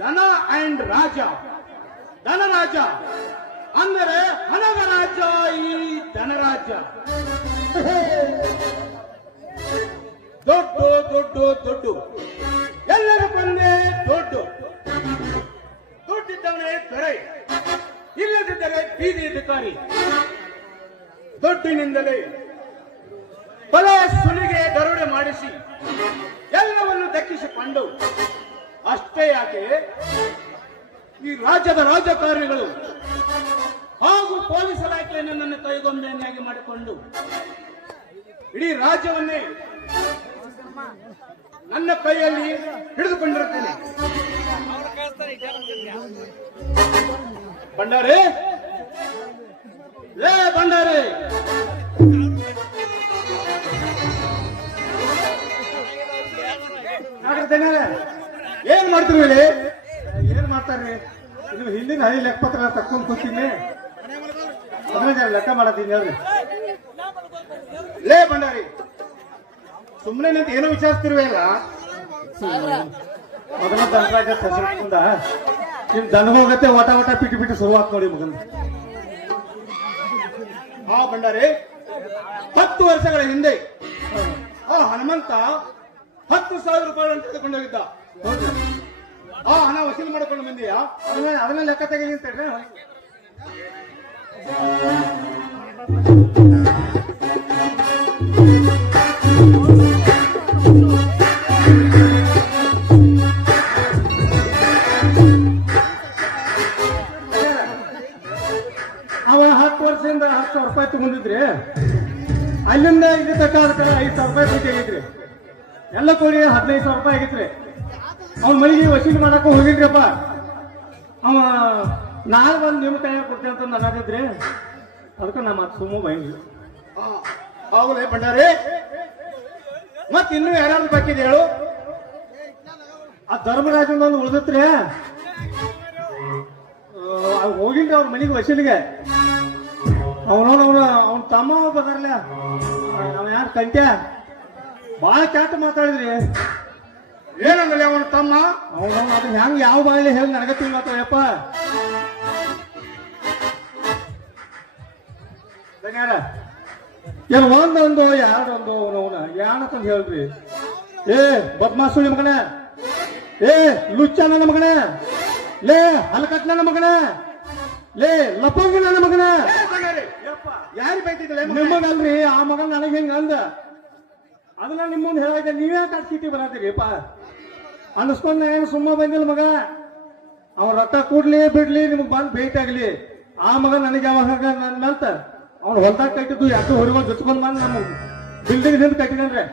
ಧನ ಅಂಡ್ ರಾಜ, ಧನರಾಜ ಅಂದರೆ ಹಣದ ರಾಜ್ಯ, ಈ ಧನರಾಜ್ಯ. ದೊಡ್ಡು ದೊಡ್ಡು ದೊಡ್ಡು, ಎಲ್ಲರ ಕೊಂದೇ ದೊಡ್ಡು. ದುಡ್ಡಿದ್ದವನೇ ದೊರೆ, ಇಲ್ಲದಿದ್ದರೆ ಬೀದಿ ಅಧಿಕಾರಿ. ದುಡ್ಡಿನಿಂದಲೇ ಕೊಲೆ ಸುಲಿಗೆ ದರೋಡೆ ಮಾಡಿಸಿ ಎಲ್ಲವನ್ನು ದಕ್ಕಿಸಿಕೊಂಡು, ಅಷ್ಟೇ ಯಾಕೆ ಈ ರಾಜ್ಯದ ರಾಜಕಾರಣಿಗಳು ಹಾಗೂ ಪೊಲೀಸ್ ಇಲಾಖೆಯನ್ನು ನನ್ನ ಕೈಗೊಂಬೆಯನ್ನಾಗಿ ಮಾಡಿಕೊಂಡು ಇಡೀ ರಾಜ್ಯವನ್ನೇ ನನ್ನ ಕೈಯಲ್ಲಿ ಹಿಡಿದುಕೊಂಡಿರುತ್ತೇನೆ. ಭಂಡಾರಿ, ಲೇ ಭಂಡಾರಿ, ಏನ್ ಮಾಡ್ತೀರಿ ಇಲ್ಲಿ? ಏನ್ ಮಾಡ್ತಾರ್ರಿ? ಇದು ಹಿಂದಿನ ಹಳಿ ಲೆಕ್ಕಪತ್ರ ತಕ್ಕೊಂಡ್ ಕೂತೀನಿ, ಅದನ್ನ ಲೆಕ್ಕ ಮಾಡತ್ತೀನಿ. ಹೇಳ್ರಿ ಲೇ ಭಂಡಾರಿ, ಸುಮ್ಮನೆ ನಿಂತ ಏನೋ ವಿಚಾರಿಸ್ತಿರುವಲ್ಲ. ಮೊದಲ ಧನರಾಜ ಹೆಸರಿಂದ ನಿಮ್ ದನಗೋಗತ್ತೆ ಓಟ ಓಟ ಪಿಟಿ ಪಿಟಿ ಶುರುವಾತ್ ನೋಡಿ ಮಗನ್. ಹಾ ಭಂಡಾರಿ, 10 ವರ್ಷಗಳ ಹಿಂದೆ ಆ ಹನುಮಂತ 10,000 ರೂಪಾಯಿಗಳನ್ನು ತೆಗೆದುಕೊಂಡೋಗಿದ್ದ. ಆ ಹಣ ವಸೂಲಿ ಮಾಡಿಕೊಂಡು ಬಂದಿಯಾ? ಅದನ್ನ ಲೆಕ್ಕ ತೆಗೆದಿ ಅಂತ ಹೇಳ್ರಿ. ಅವ 10 ವರ್ಷದಿಂದ 10,000 ರೂಪಾಯಿ ತಗೊಂಡಿದ್ರಿ. ಅಲ್ಲಿಂದ ಇಲ್ಲಿ ತಕ್ಕ 5,000 ರೂಪಾಯಿ ಬೇಕಾಗಿದ್ರಿ. ಎಲ್ಲ ಕೂಡಿ 15,000 ರೂಪಾಯಿ ಆಗಿತ್ರಿ. ಅವ್ನ ಮನೆಗೆ ವಸೂಲಿ ಮಾಡಕ ಹೋಗಿದ್ರಿಪ್ಪ. ಅವ ನಾಳೆ ಬಂದು ನಿಮ್ಮ ಕೈಯಾಗ ಕೊಡ್ತೇನೆ ಅಂತ ಅನ್ನದಿದ್ರಿ. ಅದಕ್ಕೆ ನಾ ಮತ್ತೆ ಸುಮ್ಮ ಬೈಂದ್ರಿ. ಹೌದೇ ಭಂಡಾರಿ, ಮತ್ ಇನ್ನೂ ಯಾರು ಬಾಕಿದೆ ಹೇಳು? ಆ ಧರ್ಮರಾಜನೊಂದು ಉಳಿದತ್ರಿ. ಹೋಗಿಲ್ರಿ ಅವ್ರ ಮನೆಗೆ ವಸೂಲಿಗೆ. ಅವನ ತಮ್ಮ ಬದರ್ಲ, ಅವ ಯಾರು ಕಂಟ್ಯ ಬಾಳ ಕೆಟ್ಟ ಮಾತಾಡಿದ್ರಿ. ಏನಂದ್ರೆ ಅವನ ತಮ್ಮ ಅವನ ಅದು ಹೆಂಗ್ ಯಾವ ಬಾಯಲ್ಲಿ ಹೇಳಿ ನನಗತ್ತಿ ಮಾತಾಡಪ್ಪ. ಏನ್ ಒಂದೊಂದು ಎರಡೊಂದು ಅವನವನ ಯಾನಂತ ಹೇಳ್ರಿ. ಏ ಬದ್ಮಾಸು ನಿಮ್ಮ ಮಗನ, ಏ ಲುಚ್ಚ ನನ್ನ ಮಗನ, ಲೇ ಹಲಕಟ್ ನನ್ನ ಮಗನ, ಲೇ ಲಪಂಗ ನನ್ನ ಮಗನ. ಯಾರು ಬೈತಿದ್ದಿಲ್ಲ ನಿಮ್ಮಗಲ್ರಿ, ಆ ಮಗನ ನನಗೆ ಹೆಂಗ ಅಂದ. ಅದನ್ನ ನಿಮ್ಮ ಮುಂದೆ ಹೇಳಾಕ ನೀವೇ ಕಟ್ಸಿಟ್ಟಿ ಬರತ್ತೀರಿಪ್ಪ ಅನ್ಸ್ಕೊಂಡ್ ಏನು ಸುಮ್ಮ ಬಂದಿಲ್ಲ ಮಗ. ಅವ್ನ ರೊಕ್ಕ ಕೂಡ್ಲಿ ಬಿಡ್ಲಿ ನಿಮಗ್ ಬಂದ್ ಭೇಟಿ ಆಗ್ಲಿ. ಆ ಮಗ ನನಗೆ ಯಾವಾಗ ನನ್ನಂತ ಅವ್ನು ಹೊಲ್ದಾಗ ಕಟ್ಟಿದ್ದು ಯಾಕೆ ಹೊರಗೊಂಡು ಜೊಚ್ಕೊಂಡ್ ಬಂದ್ ನಮ್ಮ ಬಿಲ್ಡಿಂಗ್ ನಿಂದ ಕಟ್ಟಿದ್ರೆ.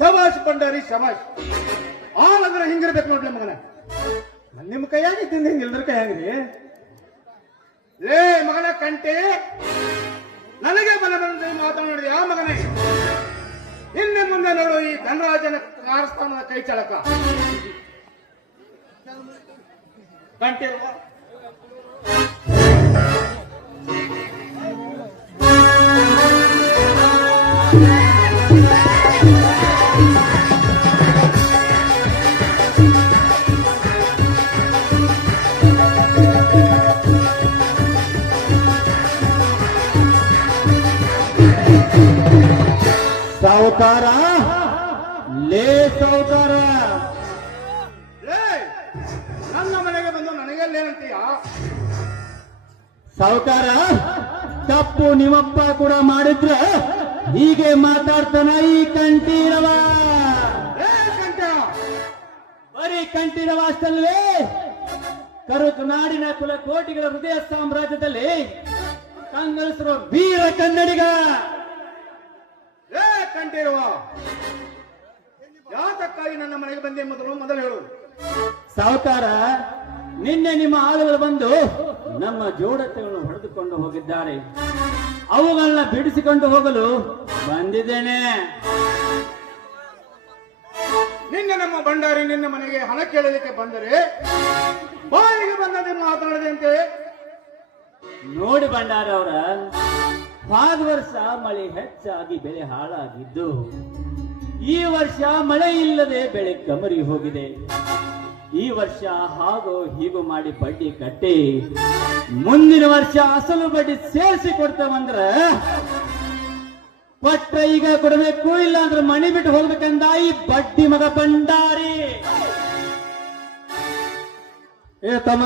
ಶಬಾಷ್ ಭಂಡಾರಿ ಶಬಾಷ್. ಆನಂದ್ರೆ ಹಿಂಗಿರ್ಬೇಕು ನೋಡ್ಲಿ ಮಗನ. ನಿಮ್ ಕೈಯಾಗಿದ್ದೀನಿ ಹಿಂಗ ಇಲ್ದ್ರ ಕೈಯಾಗ್ರಿ. ಲೇ ಮಗನ ಕಂಟೆ, ನನಗೆ ಮನ ಬಂದ ಮಾತನಾಡಿದ ಯಾವ ಮಗನೇ? ಇನ್ನು ಮುಂದೆ ನೋಡು ಈ ಧನರಾಜನ ಕಾರಸ್ಥಾನದ ಕೈ ಚಳಕ. ಕಂಟೆ ಸಾವುಕಾರ ಲೇ ಸಾವುಕಾರ ಲೇ ನನ್ನ ಮನೆಗೆ ಬಂದು ನನಗೆ ಲೇನಂತೀಯ? ಸಾವುಕಾರ ತಪ್ಪು ನಿಮ್ಮಪ್ಪ ಕೂಡ ಮಾಡಿದ್ರ ಹೀಗೆ ಮಾತಾಡ್ತಾನ ಈ ಕಂಠೀರವ. ಲೇ ಕಂಠ, ಬರೀ ಕಂಠೀರವ ಅಷ್ಟಲ್ವೇ, ಕರುಕು ನಾಡಿನ ಕುಲ ಕೋಟಿಗಳ ಹೃದಯ ಸಾಮ್ರಾಜ್ಯದಲ್ಲಿ ಕಂಗೊಳಿಸಿರುವ ವೀರ ಕನ್ನಡಿಗ. ಲೇ ಕಂಠೀರವ, ಯಾತಕ್ಕಾಗಿ ನನ್ನ ಮನೆಗೆ ಬಂದೆ ಎಂಬುದನ್ನು ಮೊದಲು ಹೇಳು. ಸಾವುಕಾರ, ನಿನ್ನೆ ನಿಮ್ಮ ಆಳುಗಳು ಬಂದು ನಮ್ಮ ಜೋಡತೆಗಳನ್ನು ಹೊಡೆದುಕೊಂಡು ಹೋಗಿದ್ದಾರೆ. ಅವುಗಳನ್ನ ಬಿಡಿಸಿಕೊಂಡು ಹೋಗಲು ಬಂದಿದ್ದೇನೆ. ನಿನ್ನೆ ನಮ್ಮ ಭಂಡಾರಿ ನಿನ್ನ ಮನೆಗೆ ಹಣ ಕೇಳಲಿಕ್ಕೆ ಬಂದರೆ ಬಾಯಿಗೆ ಬಂದದೆ ಮಾತನಾಡಿದೆ ಅಂತೆ. ನೋಡಿ ಭಂಡಾರ ಅವರ, ಹೋದ ವರ್ಷ ಮಳೆ ಹೆಚ್ಚಾಗಿ ಬೆಳೆ ಹಾಳಾಗಿದ್ದು, ಈ ವರ್ಷ ಮಳೆ ಇಲ್ಲದೆ ಬೆಳೆ ಕಮರಿ ಹೋಗಿದೆ. ಈ ವರ್ಷ ಹಾಗೋ ಹೀಗೋ ಮಾಡಿ ಬಡ್ಡಿ ಕಟ್ಟಿ ಮುಂದಿನ ವರ್ಷ ಅಸಲು ಬಡ್ಡಿ ಸೇರಿಸಿ ಕೊಡ್ತಾವಂದ್ರ ಕೊಟ್ಟ ಈಗ ಕೊಡಬೇಕು, ಇಲ್ಲ ಅಂದ್ರೆ ಮನೆ ಬಿಟ್ಟು ಹೋಗ್ಬೇಕಂದ ಈ ಬಡ್ಡಿ ಮಗ ಭಂಡಾರಿ. ಏ ತಮ್ಮ,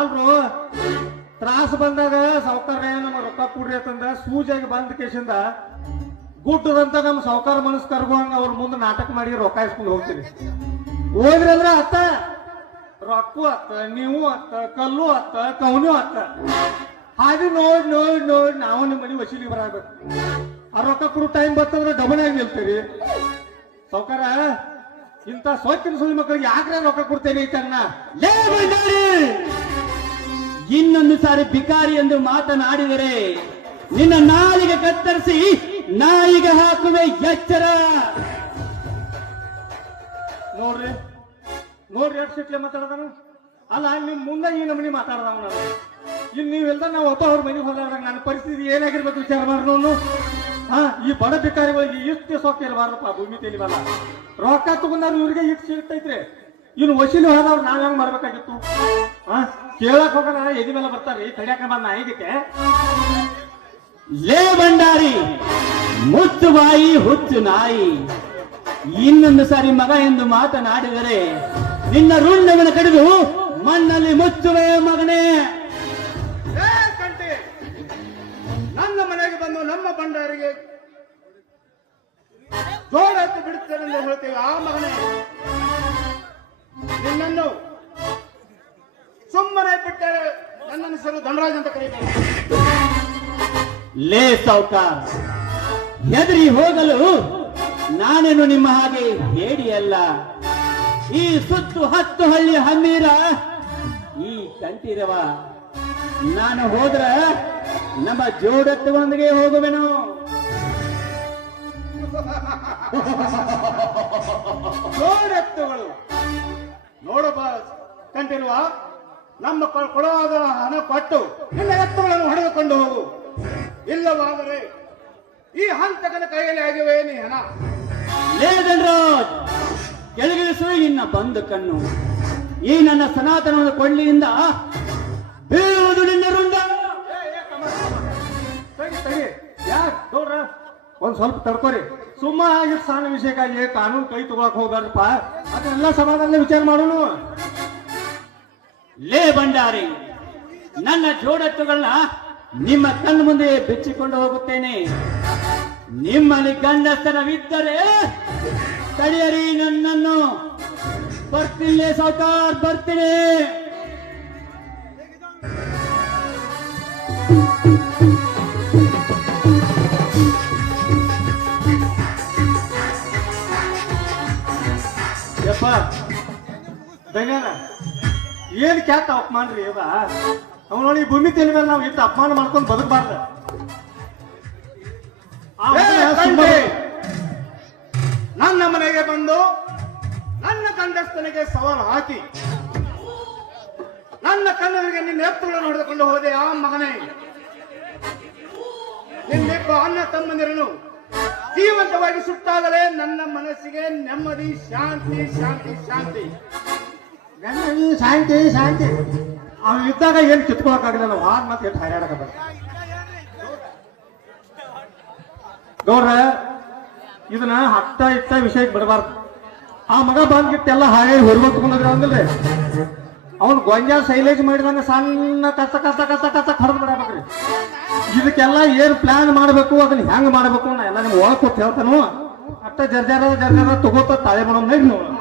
ಅಲ್ರು ತ್ರಾಸ ಬಂದಾಗ ಸಾವುಕಾರ ನಮ್ಮ ರೊಕ್ಕ ಕೊಡ್ರಿ ಅಂತಂದ ಸೂಜಾಗಿ ಬಂದ ಕೇಸಿಂದ ಗುಡ್ಡದಂತ ನಮ್ಮ ಸಾವುಕಾರ ಮನಸ್ಸು ಕರ್ಗೋಂಗ ಅವ್ರ ಮುಂದೆ ನಾಟಕ ಮಾಡಿ ರೊಕ್ಕ ಇಸ್ಕೊಂಡು ಹೋಗ್ತೀವಿ. ಹೋದ್ರಿ ಅಂದ್ರ ಅತ್ತ ರೊಕ್ಕ ಅತ್ತ, ನೀವು ಅತ್ತ, ಕಲ್ಲು ಅತ್ತ, ಕವನು ಅತ್ತ. ಹಾಗೆ ನೋಡಿ ನೋಡಿ ನೋಡಿ ನಾವು ನಿಮ್ಮ ಮನೆ ವಸೂಲಿಗೆ ಬರಬೇಕು. ಆ ರೊಕ್ಕ ಕೊಡೋ ಟೈಮ್ ಬರ್ತಂದ್ರೆ ಡಬನಾಗಿ ನಿಲ್ತೀರಿ. ಸಾವುಕಾರ, ಇಂಥ ಸೋಕಿನ ಸುಳಿ ಮಕ್ಕಳಿಗೆ ಯಾಕ್ರೆ ರೊಕ್ಕ ಕೊಡ್ತೇನೆ ಐತನ್ನ? ಲೇ ಭಂಡಾರಿ, ಇನ್ನೊಂದು ಸಾರಿ ಬಿಕಾರಿ ಎಂದು ಮಾತನಾಡಿದರೆ ನಿನ್ನ ನಾಲಿಗೆ ಕತ್ತರಿಸಿ ನಾಯಿಗೆ ಹಾಕುವೆ, ಎಚ್ಚರ. ನೋಡ್ರಿ ನೋಡ್ರಿ ಎಷ್ಟು ಸಿಟ್ಲೆ ಮಾತಾಡದಾನು. ಅಲ್ಲ ನಿಮ್ ಮುಂದೆ ಈ ನಮನಿ ಮಾತಾಡದವ ನಾನು. ಇನ್ ನೀವೆಲ್ಲ ನಾವು ಒಬ್ಬ ಅವ್ರ ಮನೆಗೆ ಹೋದಾಗ ನನ್ನ ಪರಿಸ್ಥಿತಿ ಏನಾಗಿರ್ಬೇಕು ವಿಚಾರ ಮಾಡ್ರು. ಹಾ, ಈ ಬಡ ಭಿಕಾರಿಗಳಿಗೆ ಇಷ್ಟು ಸೊಕ್ಕ ಇರಬಾರ್ದಪ್ಪ ಭೂಮಿ ತಿಳಿಬಲ್ಲ. ರೊಕ್ಕ ತಗೊಂಡಾರು ಇವ್ರಿಗೆ ಇಷ್ಟು ಸಿಗ್ತೈತ್ರಿ. ಇನ್ನು ವಸೂಲಿ ಹೋದವ್ರು ನಾವ್ ಹೆಂಗ್ ಮಾಡ್ಬೇಕಾಗಿತ್ತು? ಹಾ, ಕೇಳಕ್ ಹೋಗೋಣ ಎದಿ ಮೇಲೆ ಬರ್ತಾರ್ರಿ, ಕಡಿಯಾಕ ಬಂದ ನಾಯಿಗೆ. ಲೇ ಭಂಡಾರಿ, ಮುಚ್ಚು ಬಾಯಿ ಹುಚ್ಚು ನಾಯಿ, ಇನ್ನೊಂದು ಸಾರಿ ಮಗ ಎಂದು ಮಾತನಾಡಿದರೆ ನಿನ್ನ ರುಂಡವನ್ನು ಕಡಿದು ಮಣ್ಣಲ್ಲಿ ಮುಚ್ಚುವೆ ಮಗನೇ. ಕಂಟೆ, ನನ್ನ ಮನೆಗೆ ಬಂದು ನಮ್ಮ ಭಂಡಾರಿಗೆ ಜೋಳ ಎತ್ತು ಬಿಡುತ್ತೇನೆ ಎಂದು ಹೇಳ್ತೇವೆ. ಆ ಮಗನೇ, ನಿನ್ನನ್ನು ಸುಮ್ಮನೆ ಬಿಟ್ಟರೆ ನನ್ನ ಹೆಸರು ಧನರಾಜ್ ಅಂತ ಕರೀತಾರೆ. ಲೇ ಸಾವುಕಾರ, ಹೆದರಿ ಹೋಗಲು ನಾನೇನು ನಿಮ್ಮ ಹಾಗೆ ಹೇಡಿಯಲ್ಲ. ಈ ಸುತ್ತು 10 ಹಳ್ಳಿ ಹಮ್ಮೀರ ಈ ಕಂಠೀರವ. ನಾನು ಹೋದ್ರ ನಮ್ಮ ಜೋಡೆತ್ತುಗಳೊಂದಿಗೆ ಹೋಗುವೆನು. ಜೋಡೆತ್ತುಗಳು ನೋಡಬ ಕಂಠೀರವ, ನಮ್ಮ ಕೊಡವಾದ ಹಣ ಕೊಟ್ಟು ನಿನ್ನ ಎತ್ತುಗಳನ್ನು ಹೊಡೆದುಕೊಂಡು ಹೋಗು. ಇಲ್ಲವಾದರೆ ಈ ಹಂತಕನ ಕೈಯಲ್ಲಿ ಆಗಿವೆ ನೀ ಹಣ. ಲೇದನ್ರಾಜ್, ಕೆಳಗಿಳಿಸು ನಿನ್ನ ಬಂದು ಕಣ್ಣು. ಈ ನನ್ನ ಸನಾತನದ ಕೊಳ್ಳಿಯಿಂದ ಬೀಳುವುದು ನಿನ್ನ ರುಂಡ. ಯಾಕೆ ನೋಡ್ರ, ಒಂದ್ ಸ್ವಲ್ಪ ತಡ್ಕೋರಿ. ಸುಮ್ಮ ಆಗಿರ್ ಸಣ್ಣ ವಿಷಯಕ್ಕಾಗಿ ಕಾನೂನು ಕೈ ತಗೊಳಕ್ ಹೋಗ್ಬಾರ್ದಪ್ಪ. ಅದನ್ನೆಲ್ಲ ಸಮಾಧಾನ ವಿಚಾರ ಮಾಡೋಣ. ಲೇ ಭಂಡಾರಿ, ನನ್ನ ಜೋಡೆತ್ತುಗಳನ್ನ ನಿಮ್ಮ ಕಣ್ಣು ಮುಂದೆ ಬಿಚ್ಚಿಕೊಂಡು ಹೋಗುತ್ತೇನೆ. ನಿಮ್ಮಲ್ಲಿ ಗಂಡಸ್ತನವಿದ್ದರೆ ತಡೆಯರಿ ನನ್ನನ್ನು. ಬರ್ತೀನಿ ಸಾವುಕಾರ್, ಬರ್ತೀನಿ. ಯಪ್ಪ ದಂಗಾನ, ಏನ್ ಕ್ಯಾತ ಅಪಮಾನ್ರಿ ಇವ. ಅವನೊಳಗೆ ಈ ಭೂಮಿ ತೆಲಿ ಮೇಲೆ ನಾವು ಇಟ್ಟು ಅಪಮಾನ ಮಾಡ್ಕೊಂಡು ಬದುಕಬಾರ್ದ. ನನ್ನ ಮನೆಗೆ ಬಂದು ನನ್ನ ಗಂಡಸ್ತನಿಗೆ ಸವಾಲು ಹಾಕಿ ನನ್ನ ಕಣ್ಣರಿಗೆ ನಿನ್ನ ಎತ್ತುಗಳನ್ನು ಹೊಡೆದುಕೊಂಡು ಹೋದೆ. ಆ ಮಗನೇ, ನಿನ್ನಿಬ್ಬ ಅಣ್ಣ ತಮ್ಮಂದಿರನು ಜೀವಂತವಾಗಿ ಸುಟ್ಟಾಗಲೇ ನನ್ನ ಮನಸ್ಸಿಗೆ ನೆಮ್ಮದಿ, ಶಾಂತಿ ಶಾಂತಿ ಶಾಂತಿ ಶಾಂತಿ ಶಾಂತಿ. ಅವ್ನು ಇದ್ದಾಗ ಏನ್ ಕಿತ್ಕೊಳಕಾಗಲಿಲ್ಲ. ಹಾನ್ ಮತ್ತೆ ಎಷ್ಟು ಹೈರಾಡಕ. ಗೌಡ್ರ, ಇದನ್ನ ಹತ್ತ ಇಟ್ಟ ವಿಷಯಕ್ಕೆ ಬಿಡಬಾರ್ದು. ಆ ಮಗ ಬಂದ್ಗಿಟ್ಟೆಲ್ಲ ಹಾಗೆ ಹೊರಗೋತ್ಕೊಂಡ್ರಿ ಅಂದಲ್ರಿ, ಅವ್ನು ಗೊಂಜಾಳ ಶೈಲೇಜ್ ಮಾಡಿದಂಗ ಸಣ್ಣ ಕಸ ಕಸ ಕಸ ಕಸ ಕಡ್ದು ಬಿಡಬೇಕ್ರಿ. ಇದಕ್ಕೆಲ್ಲ ಏನ್ ಪ್ಲಾನ್ ಮಾಡ್ಬೇಕು, ಅದನ್ನ ಹೆಂಗ್ ಮಾಡ್ಬೇಕು ನಾ ಎಲ್ಲ ನಿಮ್ಗೆ ಒಳಗೆ ಕೊಟ್ಟು ಹೇಳ್ತಾನು. ಅಟ್ಟ ಜರ್ಜಾರ ತಗೋತ ತಾಳೆ ಮಾಡೋಣ ನೋಡಿ.